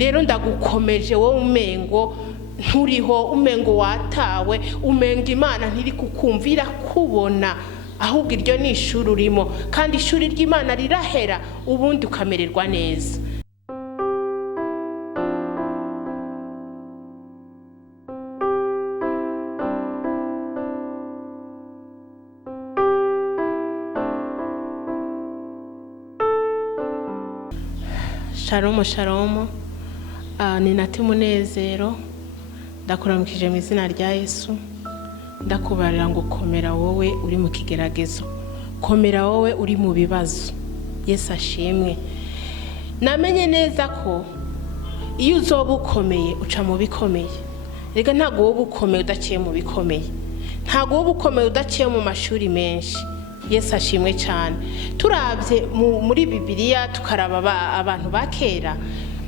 rero ndagukomeje wowe umengo nturiho, umengo watawe, umenga Imana ntiri kukumvira kubona, ahubwo iryo ni ishuri urimo, kandi ishuri ry'Imana rirahera ubundi ukamererwa neza. Shalom shalom, ni Natty Munezero, ndakuramukije mu izina rya Yesu. Ndakubarira ngo komera wowe uri mu kigeragezo, komera wowe uri mu bibazo. Yesu ashimwe. Namenye neza ko iyo uzoba ukomeye uca mu bikomeye. Rega ntago wowe ukomeye udaciye mu bikomeye, ntago wowe ukomeye udaciye mu mashuri menshi. Yesu ashimwe cyane. Turabye muri Bibiliya tukaraba abantu bakera,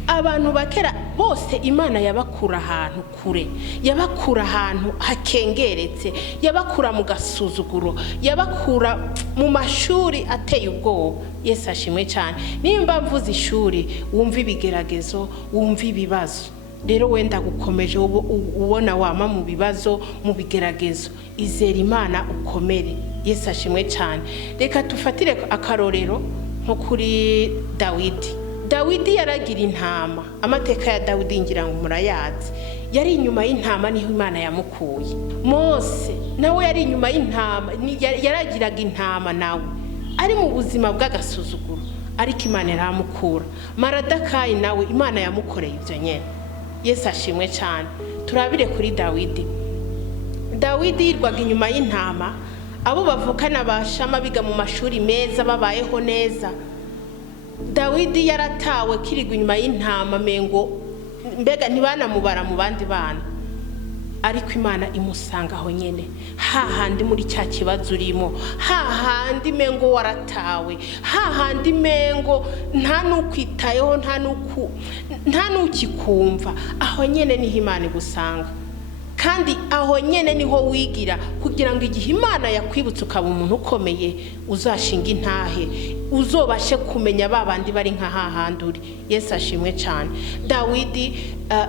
abantu bakera bose Imana yabakura ahantu kure, yabakura ahantu hakengeretse, yabakura mu gasuzuguro, yabakura mu mashuri ateye ubwoba. Yesu ashimwe cyane. Nimba mvuze ishuri wumva ibigeragezo, wumva ibibazo, rero wenda gukomeje ubona wama mu bibazo, mu bigeragezo, izera Imana ukomere. Yesu ashimwe cyane. Reka tufatire akarorero nko kuri Dawidi yaragira intama. Amateka ya Dawidi ngira ngo murayazi. Yari inyuma y'intama niho Imana yamukuye. Mose nawe yari inyuma y'intama, yaragiraga intama nawe ari mu buzima bw'agasuzuguro, ariko Imana yaramukura. Maradakayi nawe Imana yamukoreye ibyo nyene. Yesu ashimwe cyane. Turabire kuri Dawidi yirwaga inyuma y'intama, abo bavukana bashama biga mu mashuri meza babayeho neza. Dawidi yaratawe kirigwa inyuma y'intama, mengo mbega ntibanamubara mu bandi bana, ariko Imana imusanga aho nyene, hahandi muri cya kibazo urimo, hahandi mengo waratawe, hahandi mengo nta nukwitayeho, nta nukikumva, aho nyene niho Imana igusanga. Kandi aho nyene niho wigira kugira ngo igihe Imana yakwibutse ukaba umuntu ukomeye uzashinga intahe, uzobashe kumenya babandi bari nka hahanduri. Yesu ashimwe cyane. Dawidi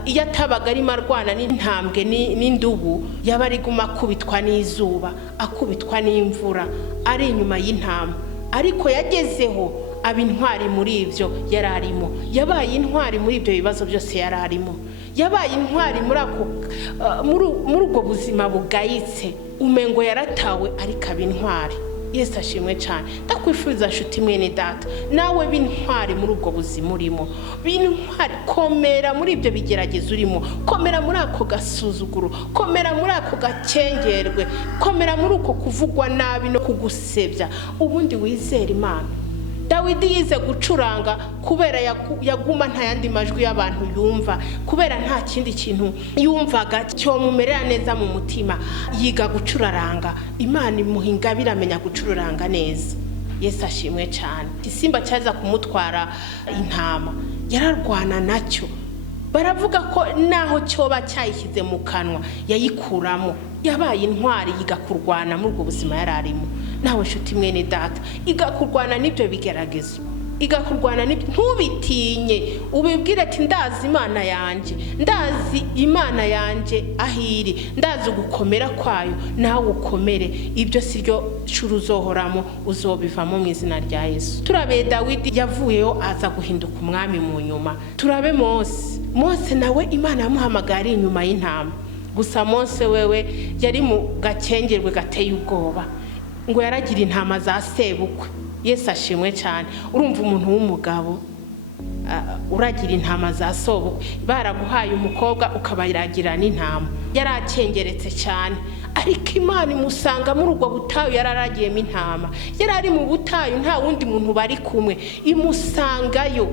iyo atabaga ari marwana n'intambwe n'indubu, yabari guma kubitwa n'izuba, akubitwa n'imvura, ari inyuma y'intama, ariko yagezeho aba intwari muri ibyo yararimo. Yabaye intwari muri ibyo bibazo byose yararimo. Yabaye intwari muri ubwo buzima bugayitse, umengo yaratawe ariko aba intwari. Yesu ashimwe cyane. Ndakwifuriza nshuti mwene data, nawe b'intwari muri ubwo buzima urimo, b'intwari, komera muri ibyo bigeragezo urimo, komera muri ako gasuzuguro, komera muri ako gacengerwe, komera muri uko kuvugwa nabi no kugusebya, ubundi wizera Imana. Dawidi yize gucuranga kubera yaguma nta yandi majwi y'abantu yumva, kubera nta kindi kintu yumvaga cyo mumerera neza mu mutima, yiga gucuraranga. Imana imuhinga biramenya gucuraranga neza. Yesu ashimwe cyane. Isimba cyaza kumutwara intama, yararwana nacyo. Baravuga ko naho cyoba cyayishyize mu kanwa yayikuramo. Yabaye intwari, yiga kurwana muri ubwo buzima yararimo. Nawe nshuti mwene data, iga kurwana n'ibyo bigeragezo, iga kurwana n'ibyo, ntubitinye, ubibwire ati ndazi Imana yanje, ndazi Imana yanje ahiri, ndazi gukomera kwayo, nawe ukomere. Ibyo siryo shuri uzohoramo, uzobivamo mu izina rya Yesu. Turabe Dawidi yavuyeyo aza guhinduka umwami mu nyuma. Turabe Mose nawe Imana yamuhamagara inyuma y'intama. Gusa Mose wewe yari mu gacengerwe gateye ubwoba, ngo yaragira intama za sebukwe. Yesu ashimwe cyane. Urumva umuntu w'umugabo uragira intama za sobukwe, baraguhaye umukobwa ukabayiragira n'intama. Yaracengeretse cyane, ariko Imana imusanga muri ubwo butayu yararagiyemo intama. Yarari mu butayu, nta wundi muntu bari kumwe, imusangayo,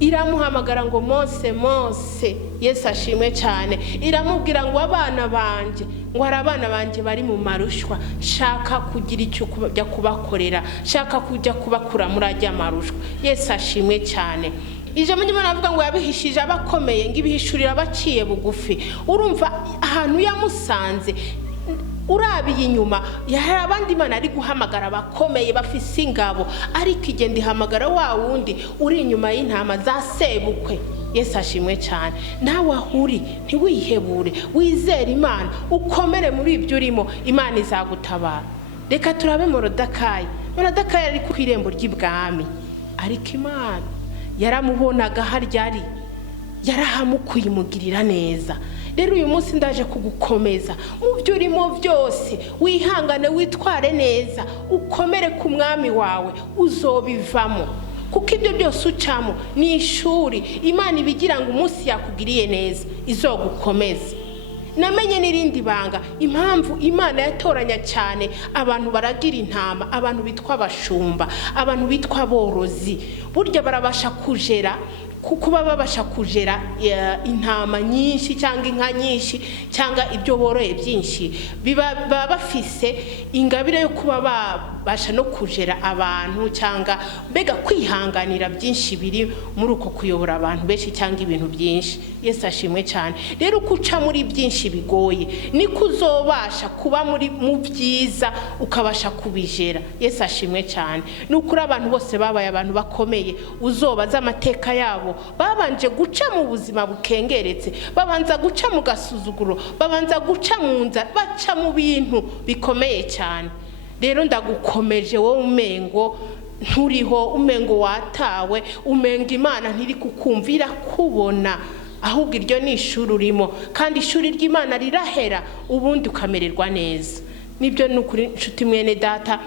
iramuhamagara ngo Mose. Yesu ashimwe cyane. Iramubwira ngo abana banje, ngo ari abana banje bari mu marushwa, shaka kugira icyo kujya kubakorera, shaka kujya kubakura muri ajya marushwa. Yesu ashimwe cyane. Ijambo ry'Imana avuga ngo yabihishije abakomeye, ngo ibihishurira abaciye bugufi. Urumva ahantu yamusanze, urabiye inyuma yahera abandi Imana ari guhamagara bakomeye bafise ingabo, ariko igenda ihamagara wa wundi uri inyuma y'intama za sebukwe. Yesu ashimwe cyane. Nawe ahuri ntiwihebure, wizere Imana, ukomere muri ibyo urimo, Imana izagutabara. Reka turabe Morodekayi ari ku irembo ry'ibwami, ariko Imana yaramubonaga haryari, yarahamukuye imugirira neza. Rero uyu munsi ndaje kugukomeza mu byo urimo byose, wihangane witware neza, ukomere ku mwami wawe, uzobivamo. Kuko ibyo byose ucamo ni ishuri Imana ibigira ngo umunsi yakugiriye neza izogukomeza. Namenye n'irindi banga impamvu Imana yatoranya cyane abantu baragira intama, abantu bitwa abashumba, abantu bitwa aborozi. Burya barabasha kujera, kuba babasha kujera intama nyinshi cyangwa inka nyinshi cyangwa ibyo boroye byinshi, baba bafise ingabire yo kuba babasha no kujera abantu cyangwa mbega kwihanganira byinshi biri muri uko kuyobora abantu benshi cyangwa ibintu byinshi. Yesu ashimwe cyane. Rero kuca muri byinshi bigoye niko uzobasha kuba mu byiza ukabasha kubijera. Yesu ashimwe cyane. Nukuri abantu bose babaye abantu bakomeye, uzobaza amateka yabo, babanje guca mu buzima bukengeretse, babanza guca mu gasuzuguro, babanza guca mu nzara, baca mu bintu bikomeye cyane. Rero ndagukomeje wowe umengo nturiho, umengo watawe, umengo Imana ntiri kukumvira kubona, ahubwo iryo ni ishuri urimo, kandi ishuri ry'Imana rirahera ubundi ukamererwa neza. Nibyo nukuri nshuti mwene data,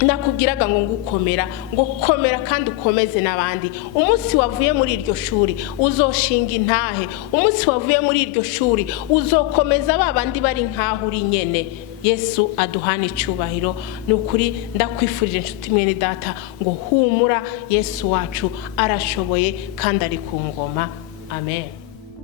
nakubwiraga ngo ngukomera, ngo komera kandi ukomeze nabandi. Umunsi wavuye muri iryo shuri uzoshinga intahe, umunsi wavuye muri iryo shuri uzokomeza babandi bari nkaho uri nyene. Yesu aduhana icubahiro. Nukuri ndakwifurije nshuti mwene data ngo humura, Yesu wacu arashoboye kandi ari ku ngoma. Amen.